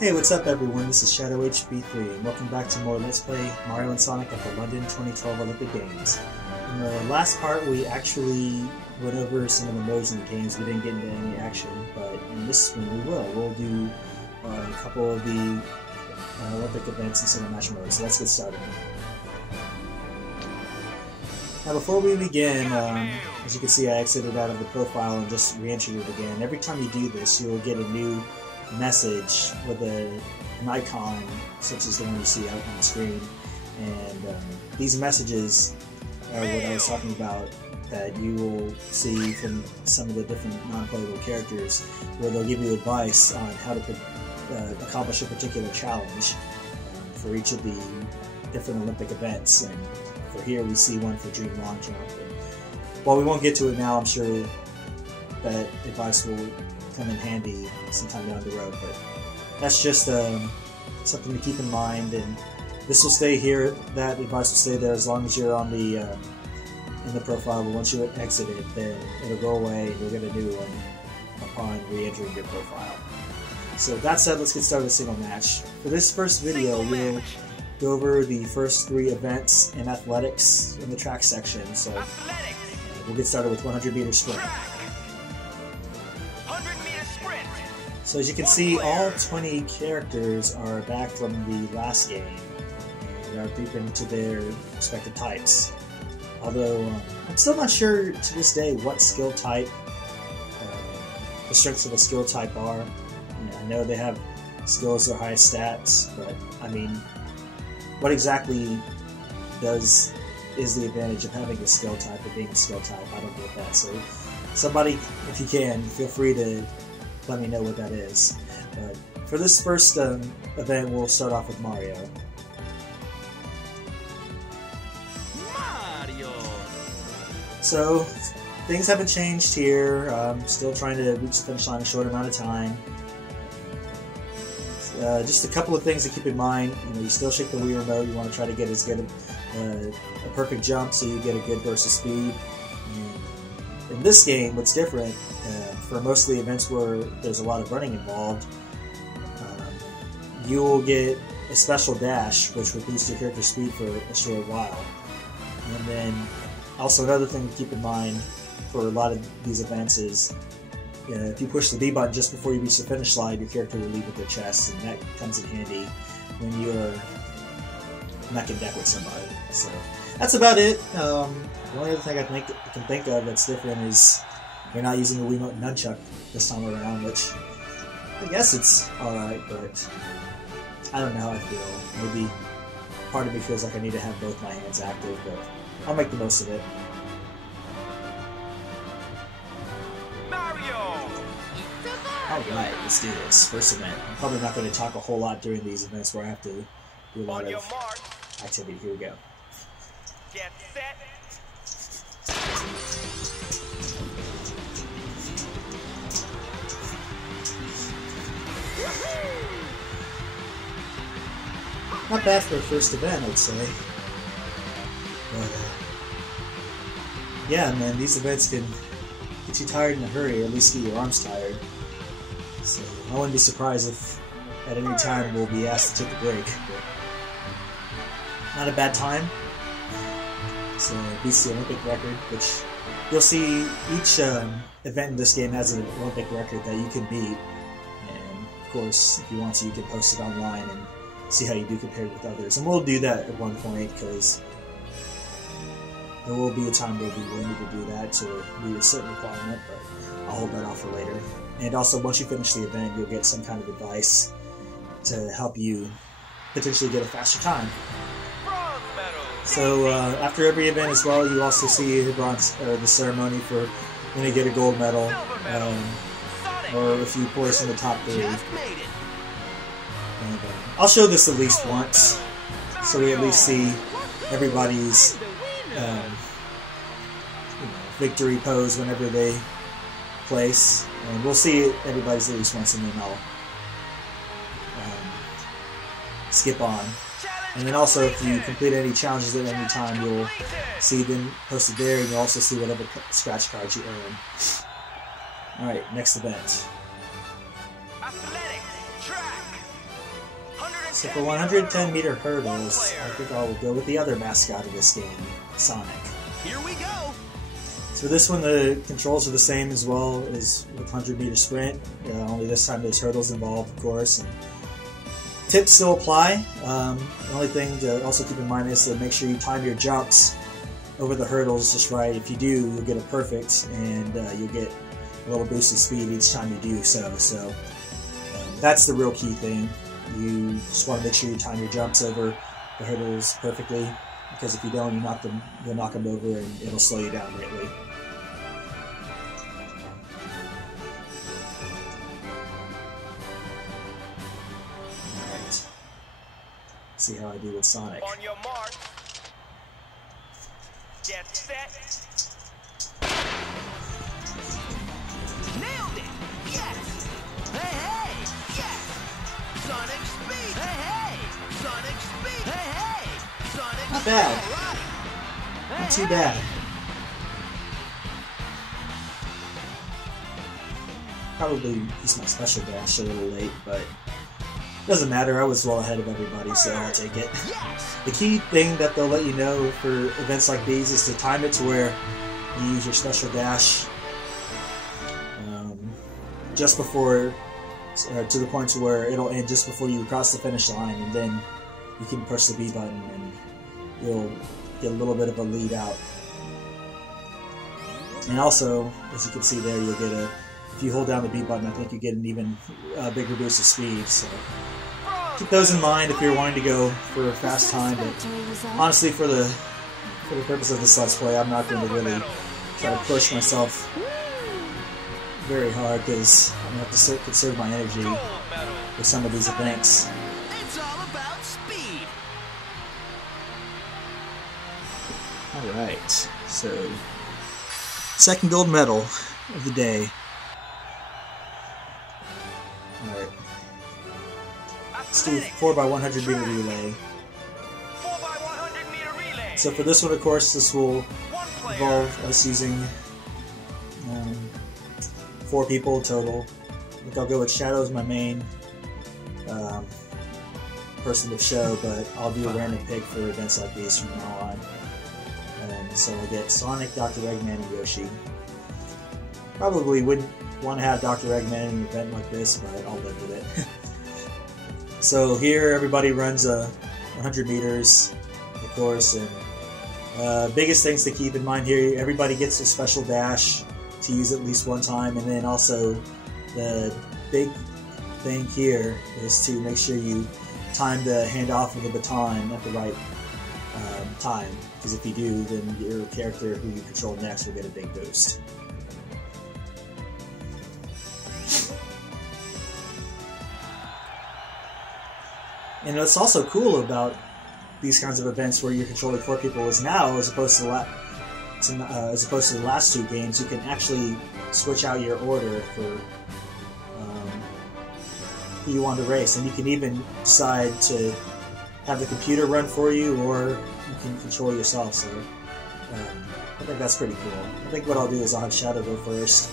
Hey, what's up everyone? This is Shadow HB3 and welcome back to more Let's Play Mario and Sonic at the London 2012 Olympic Games. In the last part we actually went over some of the modes in the games. We didn't get into any action, but in this one we will. We'll do a couple of the Olympic events and some of the match modes, so let's get started. Now before we begin, as you can see I exited out of the profile and just re-entered it again. Every time you do this you'll get a new message with an icon such as the one you see out on the screen, and these messages are what I was talking about that you will see from some of the different non-playable characters, where they'll give you advice on how to accomplish a particular challenge for each of the different Olympic events. And for here we see one for Dream Long Jump. And while we won't get to it now, I'm sure that advice will come in handy sometime down the road, but that's just something to keep in mind, and this will stay here. That advice will stay there as long as you're on the in the profile, but once you exit it, then it'll go away and you'll get a new one upon re-entering your profile. So that said, let's get started with a single match. For this first video, we'll go over the first 3 events in athletics in the track section. So we'll get started with 100-meter sprint. So as you can see, all 20 characters are back from the last game and are grouped into their respective types. Although I'm still not sure to this day what skill type, the strengths of a skill type are. I know they have skills that are high stats, but I mean, what exactly is the advantage of having a skill type or being a skill type? I don't get that. So somebody, if you can, feel free to let me know what that is. For this first event, we'll start off with Mario. So, things haven't changed here. Still trying to reach the finish line in a short amount of time. Just a couple of things to keep in mind. You still shake the Wii remote. You want to try to get as good a perfect jump so you get a good burst of speed. And in this game, what's different, for most of the events where there's a lot of running involved, you will get a special dash which will boost your character's speed for a short while. And then also another thing to keep in mind for a lot of these events is if you push the B button just before you reach the finish line, your character will leave with their chest, and that comes in handy when you're neck and neck with somebody. So that's about it. The only other thing I can think of that's different is you're not using the Wiimote nunchuck this time around, which I guess it's alright, but I don't know how I feel. Maybe part of me feels like I need to have both my hands active, but I'll make the most of it. Alright, let's do this. First event. I'm probably not going to talk a whole lot during these events where I have to do a lot of activity. Here we go. Get set. Not bad for a first event, I'd say. But, yeah, man, these events can get you tired in a hurry, or at least get your arms tired. So I wouldn't be surprised if at any time we'll be asked to take a break. But not a bad time. So it beats the Olympic record, which you'll see each event in this game has an Olympic record that you can beat. And of course, if you want to, you can post it online and see how you do compared with others. And we'll do that at one point, because there will be a time where we will need to do that to meet a certain requirement, but I'll hold that off for later. And also, once you finish the event, you'll get some kind of advice to help you potentially get a faster time. So after every event as well, you also see the ceremony for when you get a gold medal, or if you place in the top 3. And, I'll show this at least once, so we at least see everybody's victory pose whenever they place, and we'll see everybody's at least once, and then I'll skip on. And then also, if you complete any challenges at any time, you'll see them posted there, and you'll also see whatever scratch cards you earn. Alright, next event. So for 110-meter hurdles, I think I will go with the other mascot of this game, Sonic. Here we go. So for this one, the controls are the same as well as with 100-meter sprint. Only this time there's hurdles involved, of course. And tips still apply. The only thing to also keep in mind is to make sure you time your jumps over the hurdles just right. If you do, you'll get a perfect, and you'll get a little boost of speed each time you do so. So that's the real key thing. You just want to make sure you time your jumps over the hurdles perfectly, because if you don't, you'll knock them over, and it'll slow you down greatly. Alright. See how I do with Sonic. On your mark. Get set. Nailed it. Yes. Hey, hey. Yes. Sonic speed. Hey, hey. Sonic speed. Hey, hey. Sonic Not bad. All right. Hey, Not too hey. bad. Probably used my special dash a little late, but doesn't matter. I was well ahead of everybody, so I'll take it. Yes. The key thing that they'll let you know for events like these is to time it to where you use your special dash just before, to the point to where it'll end just before you cross the finish line, and then you can push the B button and you'll get a little bit of a lead out. And also, as you can see there, you'll get if you hold down the B button, I think you get an even bigger boost of speed. So keep those in mind if you're wanting to go for a fast time. But honestly, for the purpose of this Let's Play, I'm not going to really try to push myself very hard, because I'm going to have to conserve my energy with some of these events. It's all about speed. Alright, so second gold medal of the day. Alright, let's do 4x100 meter relay. 4x100 meter relay. So for this one, of course, this will One player. involve us using 4 people total. I think I'll go with Shadow as my main person to show, but I'll do a random pick for events like these from now on. And so we'll get Sonic, Dr. Eggman, and Yoshi. Probably wouldn't want to have Dr. Eggman in an event like this, but I'll live with it. So here everybody runs 100 meters, of course, and biggest things to keep in mind here, everybody gets a special dash to use at least one time, and then also the big thing here is to make sure you time the handoff of the baton at the right time, because if you do, then your character who you control next will get a big boost. And what's also cool about these kinds of events where you're controlling 4 people is now, as opposed to the last 2 games, you can actually switch out your order for who you want to race, and you can even decide to have the computer run for you, or you can control yourself. So I think that's pretty cool. I think what I'll do is I'll have Shadow go first,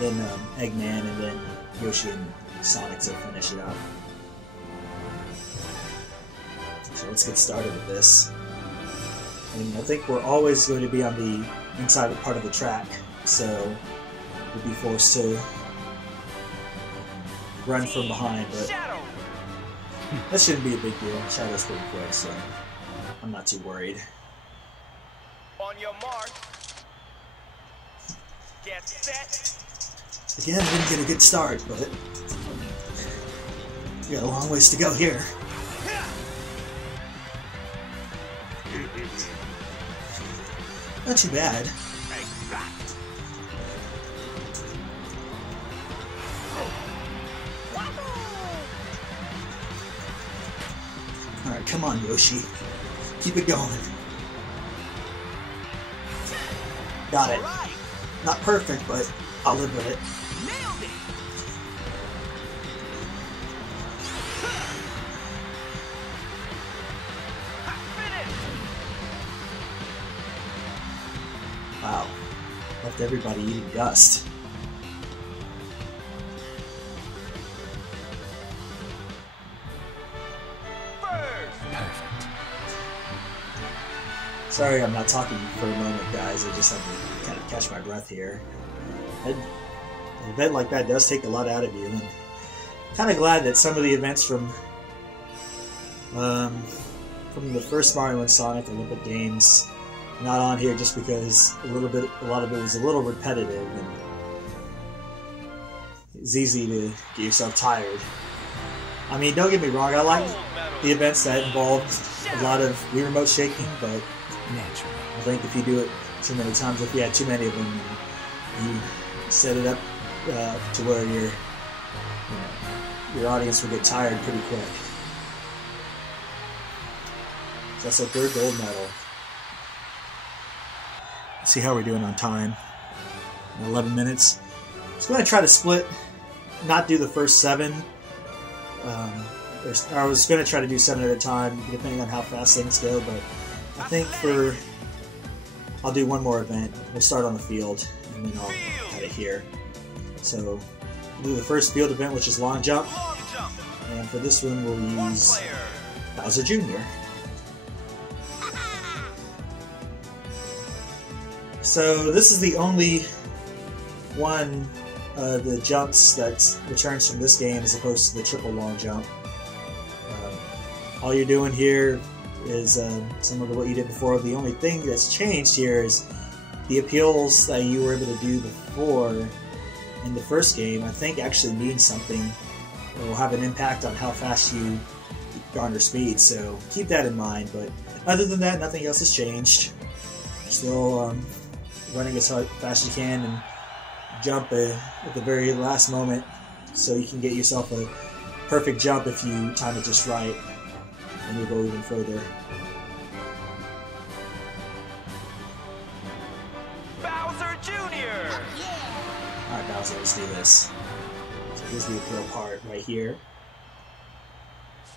then Eggman, and then Yoshi and Sonic to finish it out. So let's get started with this. And I think we're always going to be on the inside part of the track, so we'll be forced to run from behind, but that shouldn't be a big deal. Shadow's pretty quick, so I'm not too worried. On your mark. Get set. Again, I didn't get a good start, but we got a long ways to go here. Not too bad. Alright, come on, Yoshi. Keep it going. Got it. Not perfect, but I'll live with it. Nailed it. Wow. Left everybody eating dust. Sorry I'm not talking for a moment, guys. I just have to kind of catch my breath here. An event like that does take a lot out of you, and I'm kind of glad that some of the events from the first Mario and Sonic Olympic Games not on here, just because a lot of it was a little repetitive and it's easy to get yourself tired. I mean, don't get me wrong, I like the events that involved a lot of Wii Remote shaking, but I think if you do it too many times, if you had too many of them, you set it up to where your audience will get tired pretty quick. So that's our third gold medal. Let's see how we're doing on time. 11 minutes. So I'm going to try to split, not do the first 7. I was going to try to do 7 at a time, depending on how fast things go, but I think I'll do one more event. We'll start on the field, and then I'll cut it here. So we'll do the first field event, which is long jump. And for this one, we'll use Bowser Jr. So this is the only one the jumps that returns from this game as opposed to the triple long jump. All you're doing here is similar to what you did before. The only thing that's changed here is the appeals that you were able to do before in the first game, I think actually means something. It will have an impact on how fast you garner speed, so keep that in mind. But other than that, nothing else has changed. Still running as fast as you can and jump at the very last moment so you can get yourself a perfect jump if you time it just right, and you'll go even further. Bowser Jr. Alright, Bowser, let's do this. So here's the appeal part right here.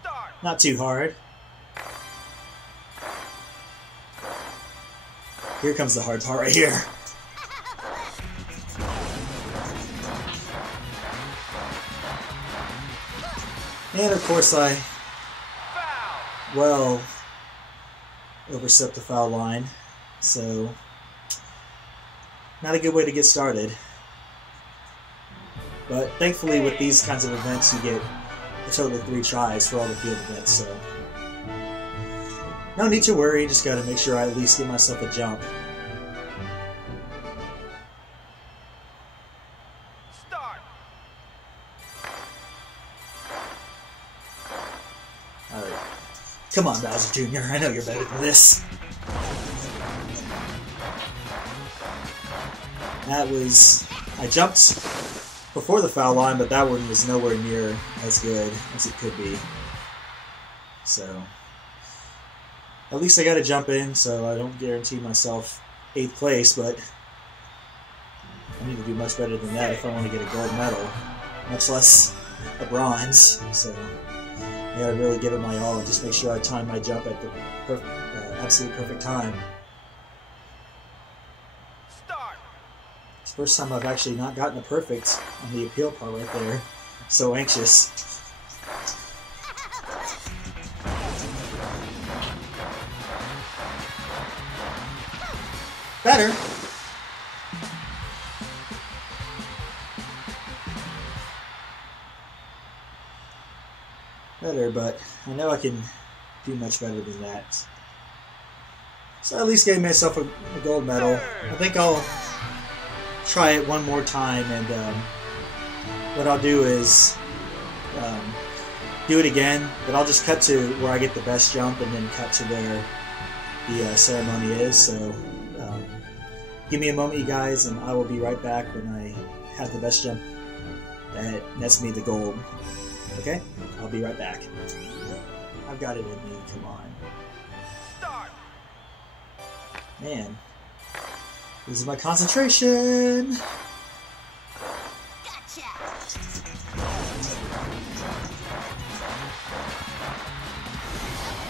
Start. Not too hard. Here comes the hard part right here. And of course I overstepped the foul line, so not a good way to get started. But thankfully with these kinds of events you get a total of 3 tries for all the field events, so no need to worry, just gotta make sure I at least give myself a jump. Start. Alright. Come on, Bowser Jr., I know you're better than this. That was... I jumped before the foul line, but that one was nowhere near as good as it could be. So... at least I got to jump in, so I don't guarantee myself 8th place, but I need to do much better than that if I want to get a gold medal, much less a bronze. So I got to really give it my all and just make sure I time my jump at the absolute perfect time. Start. It's the first time I've actually not gotten a perfect on the appeal part right there. So anxious. Better. Better, but I know I can do much better than that. So I at least gave myself a gold medal. I think I'll try it one more time, and what I'll do is do it again, but I'll just cut to where I get the best jump and then cut to where the ceremony is. So give me a moment, you guys, and I will be right back when I have the best jump that nets me the gold. Okay? I'll be right back. I've got it in me, come on. Start. Man. Losing my concentration! Gotcha.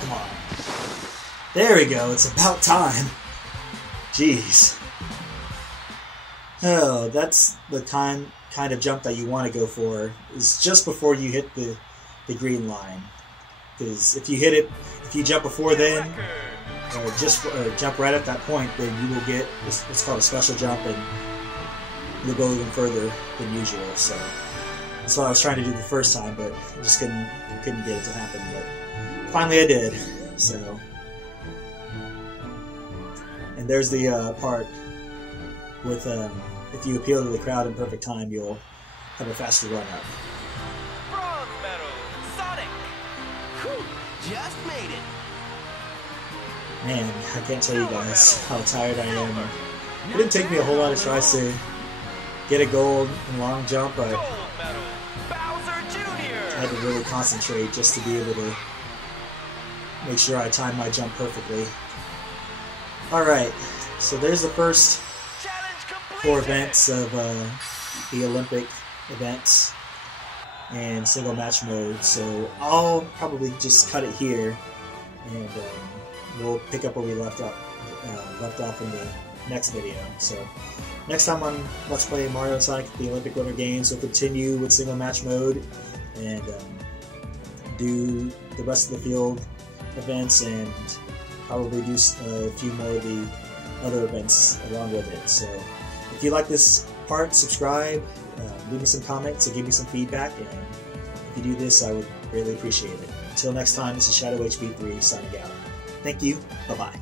Come on. There we go, it's about time. Jeez. Oh, that's the kind of jump that you want to go for, is just before you hit the green line. Because if you hit it, if you jump before then, just jump right at that point, then you will get what's called a special jump, and you'll go even further than usual. So that's what I was trying to do the first time, but I just couldn't get it to happen. But finally I did. So, and there's the part with if you appeal to the crowd in perfect time, you'll have a faster run up. Bronze medal, Sonic. Whew, just made it. Man, I can't tell you guys how tired I am. It didn't take me a whole lot of tries to get a gold in long jump, but Gold medal, Bowser Jr. I had to really concentrate just to be able to make sure I timed my jump perfectly. Alright, so there's the first Challenge completed. 4 events of the Olympic events and single match mode, so I'll probably just cut it here, and we'll pick up where we left off in the next video. So next time on Let's Play Mario and Sonic the Olympic Winter Games, we'll continue with single match mode and do the rest of the field events, and probably do a few more of the other events along with it. So if you like this part, subscribe, leave me some comments, and give me some feedback, and if you do this, I would greatly appreciate it. Until next time, this is Shadow HB3 signing out. Thank you, bye-bye.